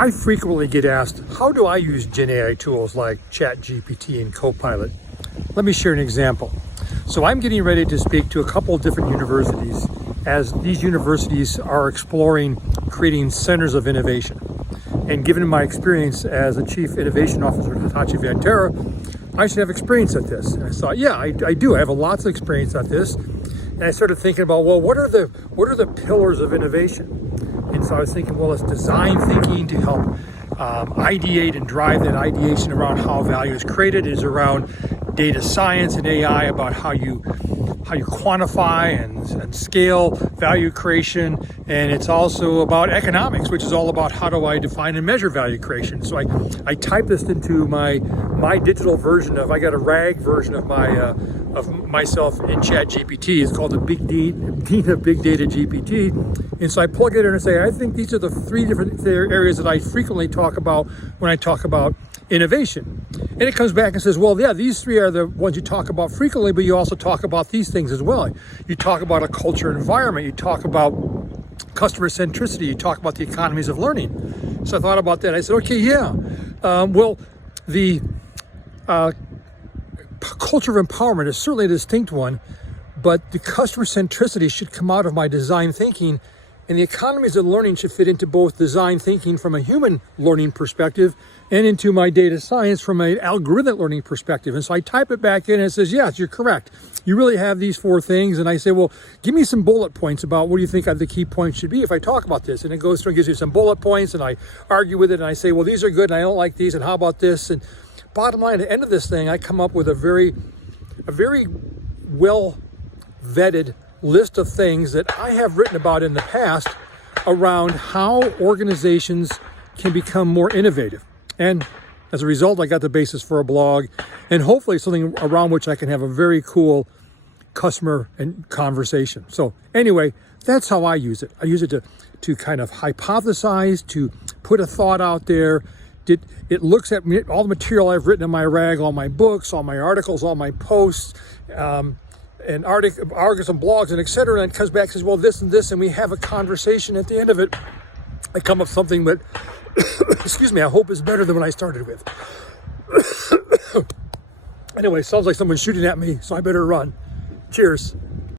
I frequently get asked, how do I use GenAI tools like ChatGPT and Copilot? Let me share an example. So I'm getting ready to speak to a couple of different universities as these universities are exploring creating centers of innovation. And given my experience as a chief innovation officer at Hitachi Vantara, I should have experience at this. And I thought, yeah, I do. I have lots of experience at this. And I started thinking about, well, what are the pillars of innovation? And so I was thinking, well, it's design thinking to help ideate and drive that ideation around how value is created. It is around data science and AI about how you quantify and scale value creation. And it's also about economics, which is all about how do I define and measure value creation. So I typed this into my digital version of, I got a RAG version of myself in ChatGPT. It's called the Dean of Big Data GPT. And so I plug it in and say, I think these are the three different areas that I frequently talk about when I talk about innovation. And it comes back and says, well, yeah, these three are the ones you talk about frequently, but you also talk about these things as well. You talk about a culture and environment. You talk about customer centricity. You talk about the economies of learning. So I thought about that. I said, okay, yeah. Well, the culture of empowerment is certainly a distinct one, but the customer centricity should come out of my design thinking, and the economies of learning should fit into both design thinking from a human learning perspective and into my data science from an algorithmic learning perspective. And so I type it back in and it says, yes, you're correct. You really have these four things. And I say, well, give me some bullet points about what do you think the key points should be if I talk about this. And it goes through and gives you some bullet points, and I argue with it, and I say, well, these are good and I don't like these, and how about this? And bottom line, at the end of this thing, I come up with a very well vetted list of things that I have written about in the past around how organizations can become more innovative. And as a result, I got the basis for a blog and hopefully something around which I can have a very cool customer and conversation. So anyway, that's how I use it. I use it to kind of hypothesize, to put a thought out there. It looks at all the material I've written in my RAG, all my books, all my articles, all my posts, and articles and blogs, and et cetera, and it comes back and says, well, this and this, and we have a conversation. At the end of it, I come up with something that, excuse me, I hope is better than what I started with. Anyway, sounds like someone's shooting at me, so I better run. Cheers.